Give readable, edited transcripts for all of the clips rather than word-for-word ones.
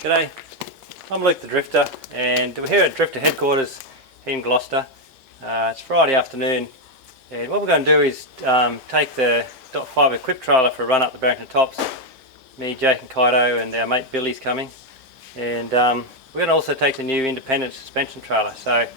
G'day, I'm Luke the Drifter, and we're here at Drifta headquarters in Gloucester. It's Friday afternoon, and what we're going to do is take the .5 equipped trailer for a run up the Barrington Tops. Me, Jake and Kaito, and our mate Billy's coming, and we're going to also take the new independent suspension trailer. So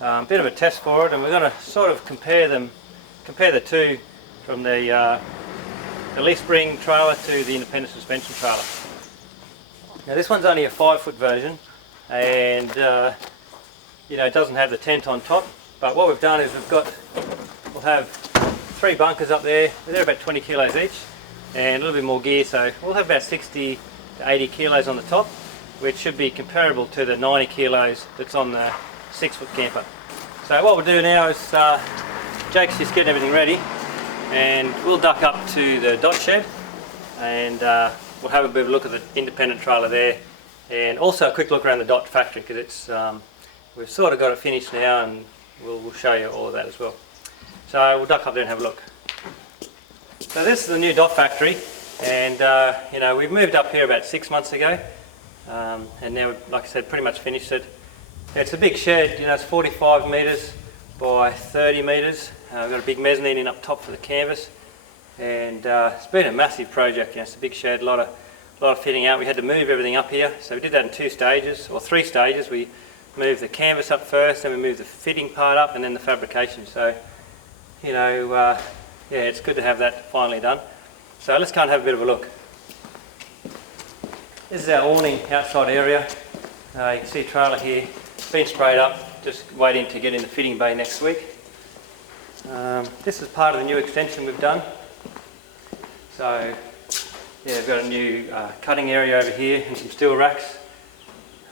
a bit of a test for it, and we're going to sort of compare the two, from the leaf spring trailer to the independent suspension trailer. Now this one's only a 5-foot version, and it doesn't have the tent on top. But what we've done is we'll have 3 bunkers up there. They're about 20 kilos each, and a little bit more gear. So we'll have about 60 to 80 kilos on the top, which should be comparable to the 90 kilos that's on the 6-foot camper. So what we'll do now is Jake's just getting everything ready, and we'll duck up to the dot shed, and we'll have a bit of a look at the independent trailer there, and also a quick look around the dot factory, because it's we've sort of got it finished now, and we'll show you all of that as well. So we'll duck up there and have a look. So this is the new dot factory, and we've moved up here about 6 months ago, and now, like I said, pretty much finished it. It's a big shed. It's 45 metres by 30 metres. We've got a big mezzanine in up top for the canvas. And it's been a massive project. It's a big shed, a lot of fitting out. We had to move everything up here, so we did that in 2 stages, or 3 stages. We moved the canvas up first, then we moved the fitting part up, and then the fabrication. So, it's good to have that finally done. So let's go and have a bit of a look. This is our awning outside area. You can see a trailer here. It's been sprayed up, just waiting to get in the fitting bay next week. This is part of the new extension we've done. So, we've got a new cutting area over here and some steel racks,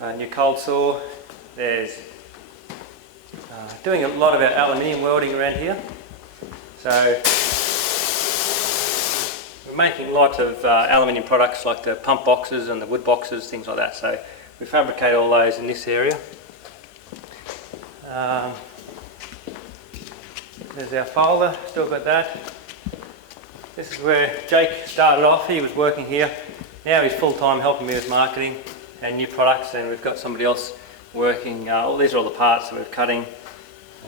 a new cold saw. There's doing a lot of our aluminium welding around here. So, we're making lots of aluminium products like the pump boxes and the wood boxes, things like that. So, we fabricate all those in this area. There's our folder, still got that. This is where Jake started off. He was working here. Now he's full-time helping me with marketing and new products, and we've got somebody else working. These are all the parts that we're cutting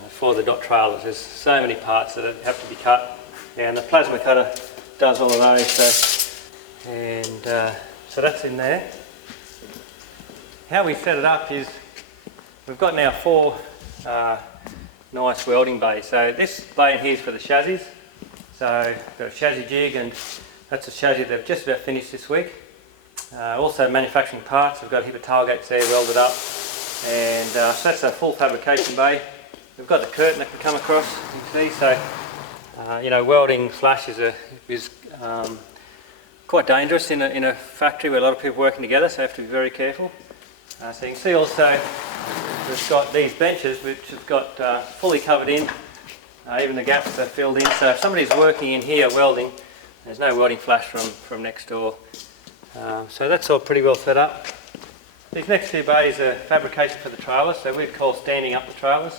for the dot trailers. There's so many parts that have to be cut, and the plasma cutter does all of those. So that's in there. How we set it up is we've got now 4 nice welding bays. So this bay in here is for the chassis. So I've got a chassis jig, and that's a chassis they've just about finished this week. Also manufacturing parts. We've got a heap of tailgates there welded up, and so that's a full fabrication bay. We've got the curtain that can come across, you can see. So welding flash is quite dangerous in a factory where a lot of people are working together, so you have to be very careful. So you can see also we've got these benches which have got fully covered in. Even the gaps are filled in, so if somebody's working in here welding, there's no welding flash from next door. So that's all pretty well set up. These next 2 bays are fabrication for the trailers, so we call standing up the trailers,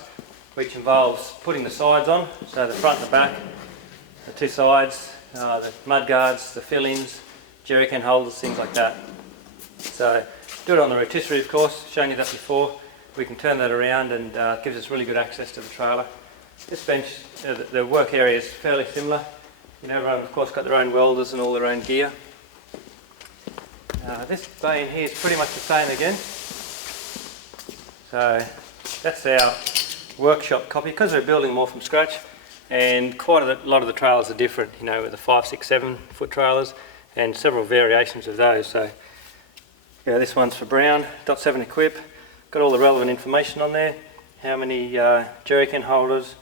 which involves putting the sides on, so the front and the back, the 2 sides, the mud guards, the fill-ins, jerry can holders, things like that. So do it on the rotisserie, of course, shown you that before. We can turn that around, and it gives us really good access to the trailer. This bench, the work area is fairly similar. Everyone of course got their own welders and all their own gear. This bay in here is pretty much the same again. So that's our workshop copy, because we're building more from scratch, and quite a lot of the trailers are different, with the 5, 6, 7 foot trailers and several variations of those. So this one's for Brown, .7 equip, got all the relevant information on there, how many jerrycan holders,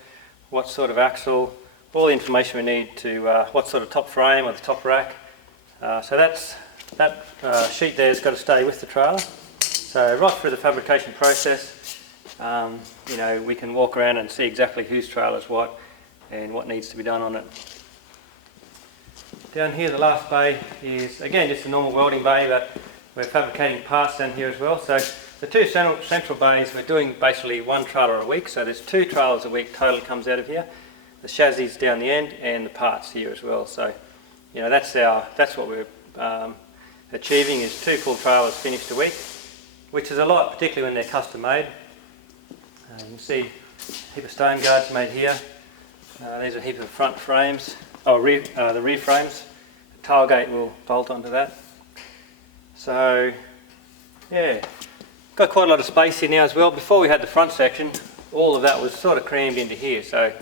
what sort of axle, all the information we need to what sort of top frame or the top rack. So that sheet there has got to stay with the trailer. So right through the fabrication process, we can walk around and see exactly whose trailer is what and what needs to be done on it. Down here, the last bay is again just a normal welding bay, but we're fabricating parts down here as well. So the 2 central bays, we're doing basically 1 trailer a week, so there's 2 trailers a week total comes out of here. The chassis down the end and the parts here as well. So that's what we're achieving is 2 full trailers finished a week, which is a lot, particularly when they're custom made. You can see a heap of stone guards made here. These are a heap of front frames, the rear frames. The tailgate will bolt onto that. So yeah, got quite a lot of space here now as well. Before we had the front section, all of that was sort of crammed into here. So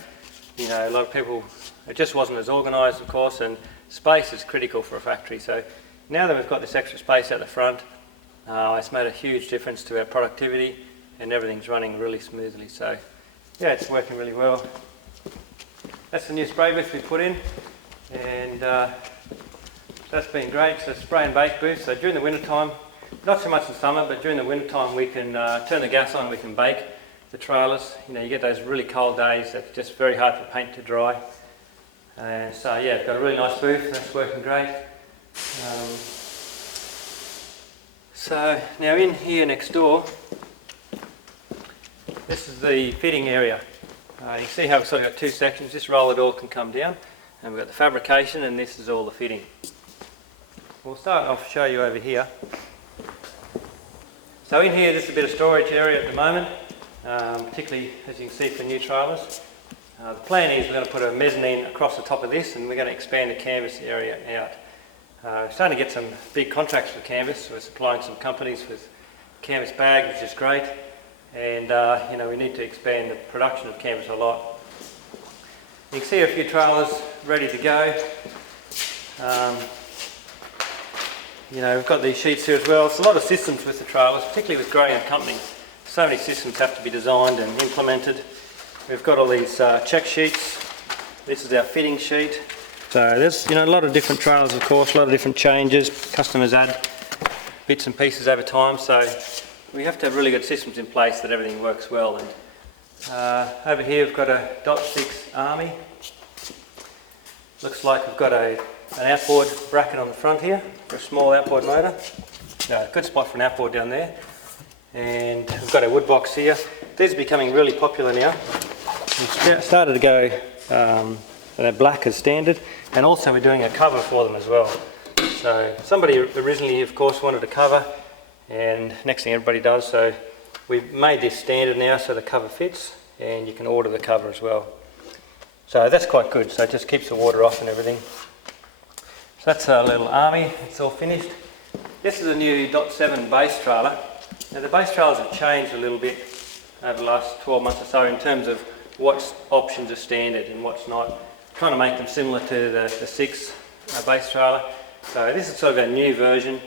you know, a lot of people, it just wasn't as organised, of course, and space is critical for a factory. So now that we've got this extra space at the front, it's made a huge difference to our productivity, and everything's running really smoothly. So yeah, it's working really well. That's the new spray booth we put in, and that's been great. So spray and bake booth. So during the winter time, not so much in summer, but during the winter time we can turn the gas on, we can bake the trailers. You know, you get those really cold days that's just very hard for paint to dry. And so yeah, it's got a really nice booth, that's working great. So now in here next door, this is the fitting area. You can see how we've sort of got 2 sections. This roller door can come down, and we've got the fabrication, and this is all the fitting. We'll start off, show you over here. So in here, there's a bit of storage area at the moment, particularly as you can see for new trailers. The plan is we're going to put a mezzanine across the top of this, and we're going to expand the canvas area out. We're starting to get some big contracts for canvas. We're supplying some companies with canvas bags, which is great. And you know, we need to expand the production of canvas a lot. You can see a few trailers ready to go. You know, we've got these sheets here as well. It's a lot of systems with the trailers, particularly with growing a company. So many systems have to be designed and implemented. We've got all these check sheets. This is our fitting sheet. So there's, you know, a lot of different trailers, of course, a lot of different changes. Customers add bits and pieces over time, so we have to have really good systems in place that everything works well. And over here we've got a .6 Army. Looks like we've got an outboard bracket on the front here for a small outboard motor. Good spot for an outboard down there. And we've got our wood box here. These are becoming really popular now. We've started to go black as standard, and also we're doing a cover for them as well. So somebody originally, of course, wanted a cover, and next thing everybody does, so we've made this standard now so the cover fits, and you can order the cover as well. So that's quite good, so it just keeps the water off and everything. So that's our little Army, it's all finished. This is a new .7 base trailer. Now the base trailers have changed a little bit over the last 12 months or so in terms of what options are standard and what's not. Trying to make them similar to the 6 base trailer. So this is sort of a new version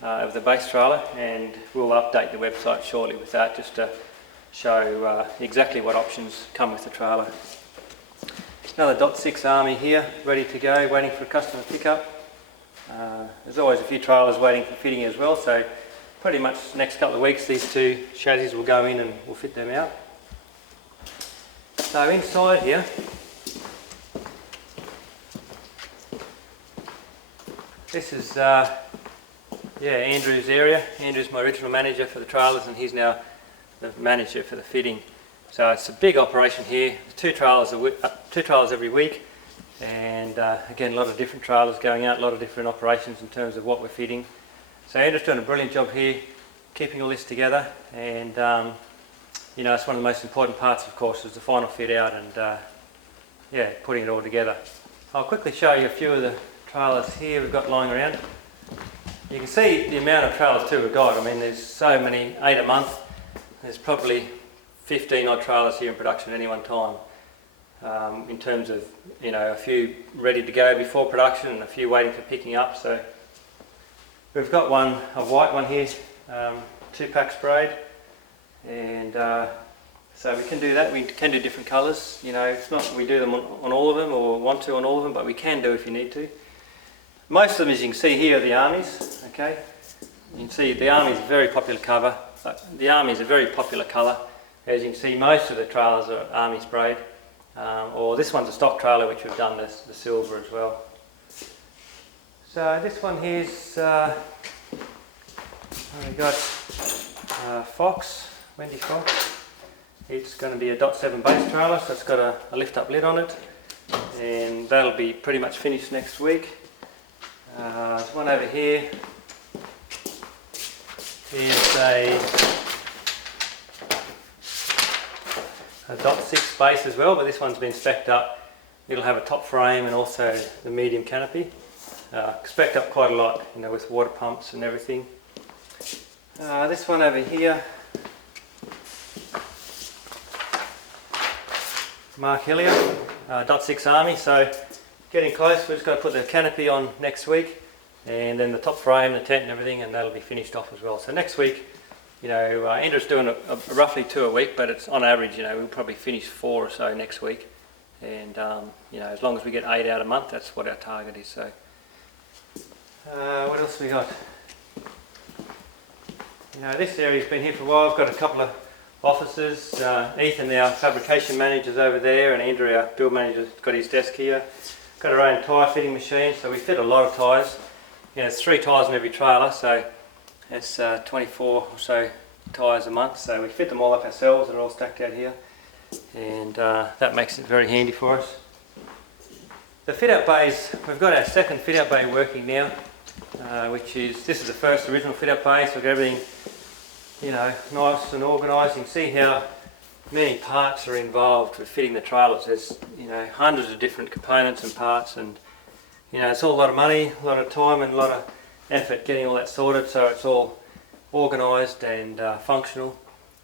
of the base trailer, and we'll update the website shortly with that just to show exactly what options come with the trailer. Another .6 Army here, ready to go, waiting for a customer pickup. There's always a few trailers waiting for fitting as well, so pretty much next couple of weeks these 2 chassis will go in and we'll fit them out. So inside here, this is Andrew's area. Andrew's my original manager for the trailers, and he's now the manager for the fitting. So it's a big operation here. 2 trailers every week, and again, a lot of different trailers going out, a lot of different operations in terms of what we're fitting. So Andrew's doing a brilliant job here, keeping all this together, and you know, it's one of the most important parts, of course, is the final fit out and yeah, putting it all together. I'll quickly show you a few of the trailers here we've got lying around. You can see the amount of trailers too we've got. I mean, there's so many, 8 a month. There's probably 15 odd trailers here in production at any one time. In terms of, you know, a few ready to go before production and a few waiting for picking up. So we've got a white one here, 2-pack sprayed, and so we can do that. We can do different colours. You know, it's not we do them on all of them or want to on all of them, but we can do if you need to. Most of them, as you can see here, are the Armies. Okay, you can see the Army is a very popular cover. The Army is a very popular colour. As you can see, most of the trailers are Army sprayed, or this one's a stock trailer, which we've done the silver as well. So this one here's we've got Wendy Fox. It's going to be a .7 base trailer, so it's got a lift-up lid on it, and that'll be pretty much finished next week. There's one over here, is a .6 base as well, but this one's been spec'd up. It'll have a top frame and also the medium canopy. Spec'd up quite a lot, you know, with water pumps and everything. This one over here, Mark Hillier, .6 Army. So getting close. We've just got to put the canopy on next week, and then the top frame, the tent and everything, and that'll be finished off as well. So next week, you know, Andrew's doing roughly 2 a week, but it's on average, you know, we'll probably finish 4 or so next week. And, you know, as long as we get 8 out a month, that's what our target is. So, what else we got? You know, this area's been here for a while. I've got a couple of offices. Ethan, our fabrication manager's over there, and Andrew, our build manager's got his desk here. Got our own tyre fitting machine, so we fit a lot of tyres. You know, there's 3 tyres in every trailer, so it's 24 or so tyres a month. So we fit them all up ourselves. They're all stacked out here, and that makes it very handy for us. The fit out bays, we've got our second fit out bay working now, this is the first original fit out bay, so we've got everything, you know, nice and organised. You can see how many parts are involved with fitting the trailers. There's, you know, hundreds of different components and parts, and, you know, it's all a lot of money, a lot of time and a lot of effort getting all that sorted, so it's all organised and functional,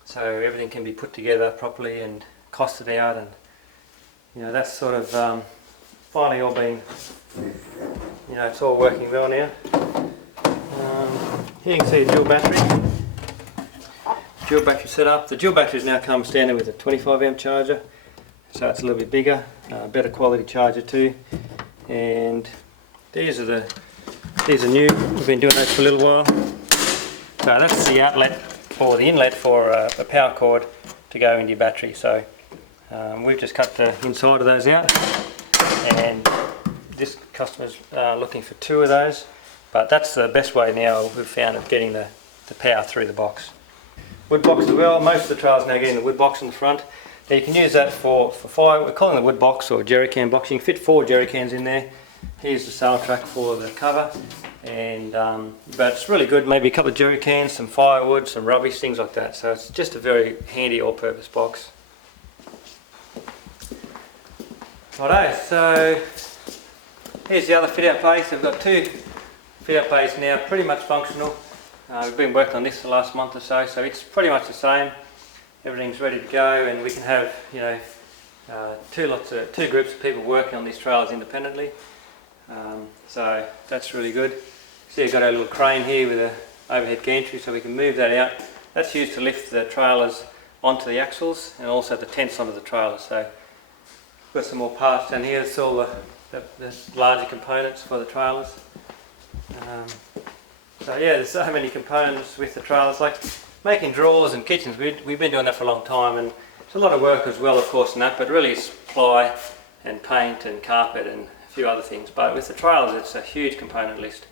so everything can be put together properly and costed out, and, you know, that's sort of finally all been, you know, it's all working well now. Here you can see a dual battery setup. The dual batteries now come standard with a 25 amp charger, so it's a little bit bigger, better quality charger too. And these are new. We've been doing those for a little while. So that's the outlet, or the inlet for a power cord to go into your battery. So we've just cut the inside of those out, and this customer's looking for 2 of those. But that's the best way now we've found of getting the power through the box. Wood box as well. Most of the trailers now getting the wood box in the front. Now you can use that for fire. We're calling it the wood box or jerry can box. You can fit 4 jerry cans in there. Here's the sail track for the cover, and but it's really good. Maybe a couple of jerry cans, some firewood, some rubbish, things like that. So it's just a very handy all-purpose box. Righto, so here's the other fit-out base. We've got 2 fit-out bays now, pretty much functional. We've been working on this the last month or so, so it's pretty much the same. Everything's ready to go, and we can have, you know, 2 groups of people working on these trailers independently. So that's really good. See, we've got our little crane here with an overhead gantry, so we can move that out. That's used to lift the trailers onto the axles, and also the tents onto the trailers. So we've got some more parts down here. It's all the larger components for the trailers. So yeah, there's so many components with the trailers, like making drawers and kitchens. We've been doing that for a long time, and it's a lot of work as well, of course, in that, but really it's ply and paint and carpet and a few other things. But with the trailers, it's a huge component list.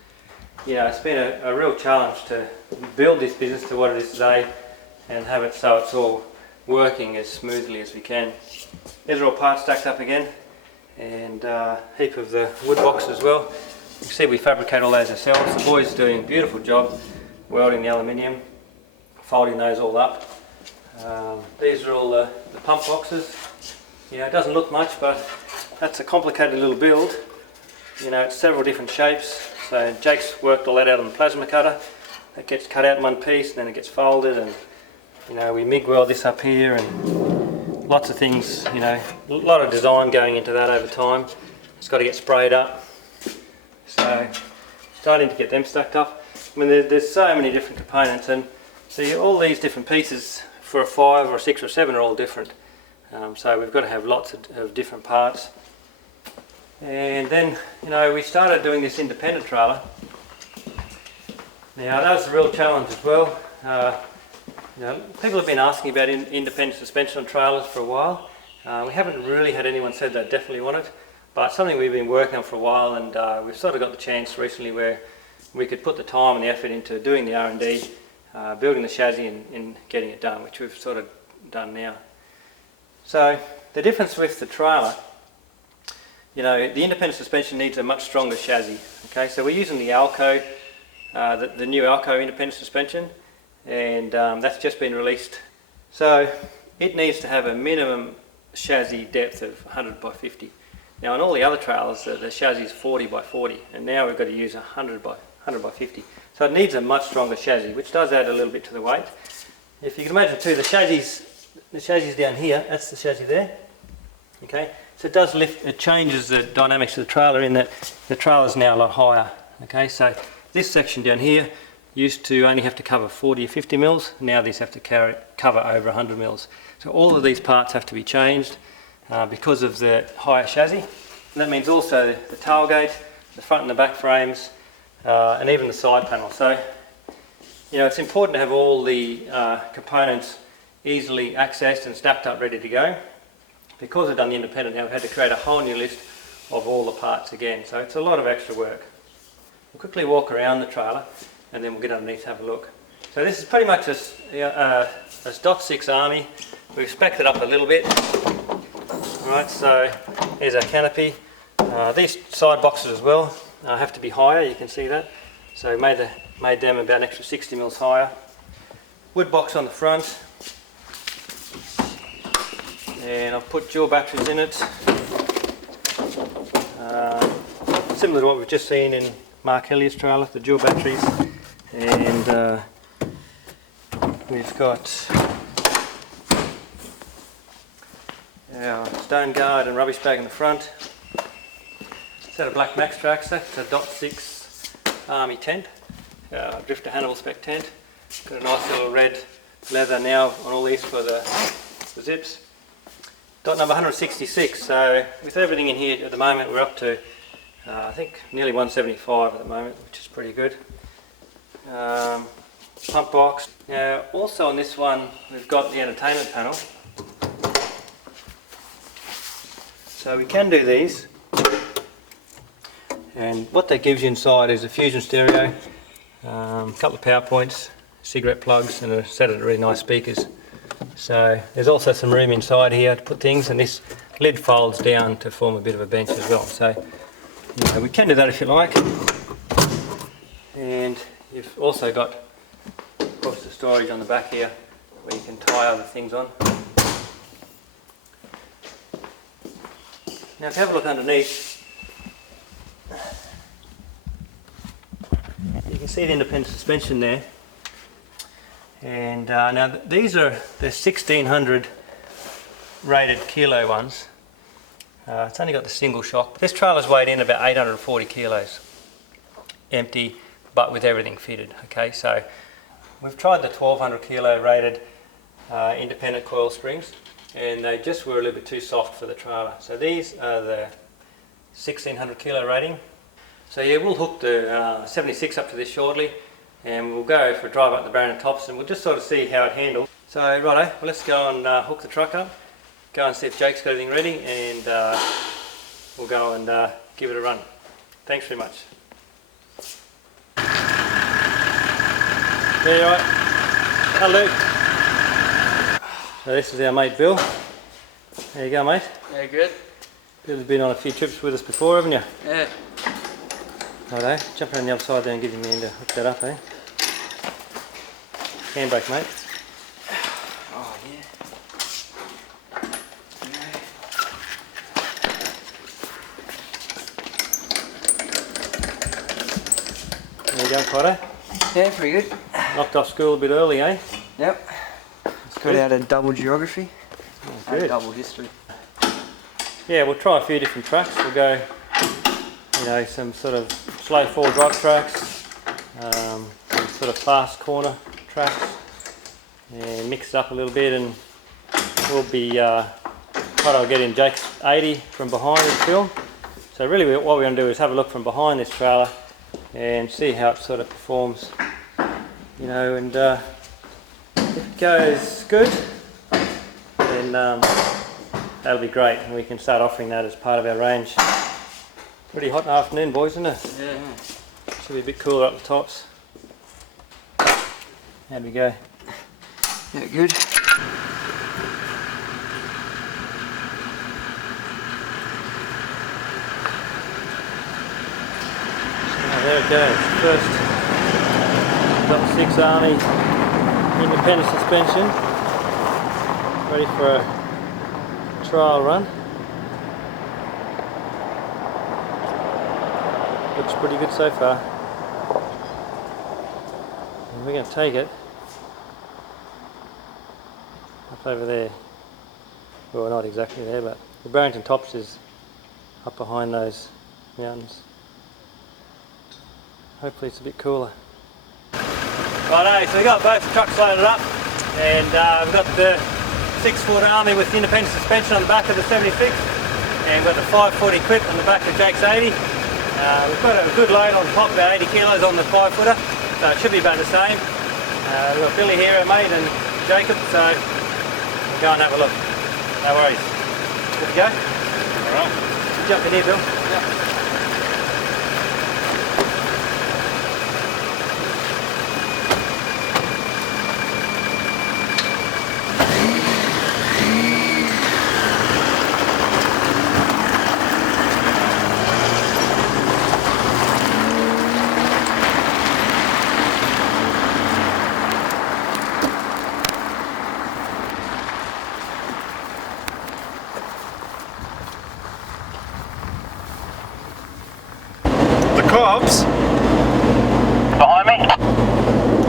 You know, it's been a real challenge to build this business to what it is today and have it so it's all working as smoothly as we can. These are all parts stacked up again, and a heap of the wood box as well. You can see we fabricate all those ourselves. The boys are doing a beautiful job welding the aluminium, folding those all up. These are all the pump boxes. You know, it doesn't look much, but that's a complicated little build. You know, it's several different shapes. So Jake's worked all that out on the plasma cutter. It gets cut out in one piece, and then it gets folded, and, you know, we MIG weld this up here, and lots of things, you know, a lot of design going into that over time. It's got to get sprayed up. So starting to get them stacked up. I mean, there's so many different components, and see, all these different pieces for a 5 or a 6 or 7 are all different. So we've got to have lots of different parts. And then, you know, we started doing this independent trailer. Now that was a real challenge as well. You know, people have been asking about independent suspension on trailers for a while. We haven't really had anyone say they definitely want it, but something we've been working on for a while, and we've sort of got the chance recently where we could put the time and the effort into doing the R&D, building the chassis and getting it done, which we've sort of done now. So the difference with the trailer, you know, the independent suspension needs a much stronger chassis. Okay, so we're using the Alco, the new Alco independent suspension, and that's just been released. So it needs to have a minimum chassis depth of 100 by 50. Now on all the other trailers the chassis is 40 by 40, and now we've got to use 100 by 50. So it needs a much stronger chassis, which does add a little bit to the weight. If you can imagine too, the chassis down here, that's the chassis there. Okay, so it does lift, it changes the dynamics of the trailer in that the trailer is now a lot higher. Okay, so this section down here used to only have to cover 40 or 50 mils, now these have to cover over 100 mils. So all of these parts have to be changed because of the higher chassis. And that means also the tailgate, the front and the back frames, and even the side panel. So, you know, it's important to have all the components easily accessed and stacked up ready to go. Because we've done the independent now, we've had to create a whole new list of all the parts again. So it's a lot of extra work. We'll quickly walk around the trailer and then we'll get underneath to have a look. So this is pretty much a .6 Army. We've specced it up a little bit. Alright, so here's our canopy. These side boxes as well have to be higher, you can see that. So made them about an extra 60 mils higher. Wood box on the front. And I've put dual batteries in it. Similar to what we've just seen in Mark Elliott's trailer, the dual batteries. And we've got our stone guard and rubbish bag in the front. Set of black Max Tracks, that's a .6 Army tent, Drifta Hannibal spec tent. Got a nice little red leather now on all these for the zips. Dot number 166, so with everything in here at the moment we're up to I think nearly 175 at the moment, which is pretty good. Pump box. Now also on this one we've got the entertainment panel. So we can do these, and what that gives you inside is a fusion stereo, a couple of power points, cigarette plugs and a set of really nice speakers. So there's also some room inside here to put things, and this lid folds down to form a bit of a bench as well. So you know, we can do that if you like. And you've also got, of course, the storage on the back here where you can tie other things on. Now if you have a look underneath, you can see the independent suspension there. And now these are the 1600 rated kilo ones. It's only got the single shock. This trailer's weighed in about 840 kilos, empty, but with everything fitted. Okay, so we've tried the 1200 kilo rated independent coil springs, and they just were a little bit too soft for the trailer. So these are the 1600 kilo rating. So yeah, we'll hook the 76 up to this shortly, and we'll go for a drive up the Barron tops, and we'll just sort of see how it handles. So righto, well, let's go and hook the truck up, go and see if Jake's got everything ready, and we'll go and give it a run. Thanks very much. Yeah, you alright? Hello. So this is our mate Bill. There you go, mate. Yeah, good. Bill's been on a few trips with us before, haven't you? Yeah. Righto, jump around the other side there and give him a hand to hook that up, eh? Handbrake, mate. Oh, yeah. There you go, Potter. Yeah, pretty good. Knocked off school a bit early, eh? Yep. That's Got good. out of double geography Good. and double history. Yeah, we'll try a few different tracks. We'll go, you know, some sort of slow forward drive tracks, some sort of fast corner tracks, and mix it up a little bit, and we'll be I'll get in Jake's 80 from behind this film. So really what we're going to do is have a look from behind this trailer and see how it sort of performs, you know, and if it goes good, then that'll be great, and we can start offering that as part of our range. Pretty hot afternoon, boys, isn't it? Yeah. Should be a bit cooler up the tops. How'd we go? Yeah, good. So there it goes. First .6 Army independent suspension, ready for a trial run. Looks pretty good so far. And we're going to take it up over there. Well, not exactly there, but the Barrington Tops is up behind those mountains. Hopefully it's a bit cooler. Righto, so we got both trucks loaded up, and we've got the 6-foot Army with independent suspension on the back of the 76, and we've got the 540 Quip on the back of Jake's 80. We've got a good load on top, about 80 kilos on the 5-footer, so it should be about the same. We've got Billy here, our mate, and Jacob, so we'll go and have a look. No worries. Good to go? Alright. Jump in here, Bill. Yeah. Cops? Behind me?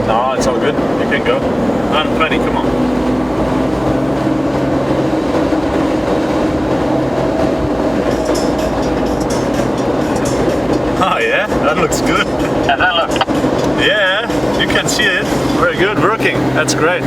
No, it's all good. You can go. I'm plenty, come on. Oh yeah, that looks good. How's that look? Yeah, you can see it. Very good, working. That's great.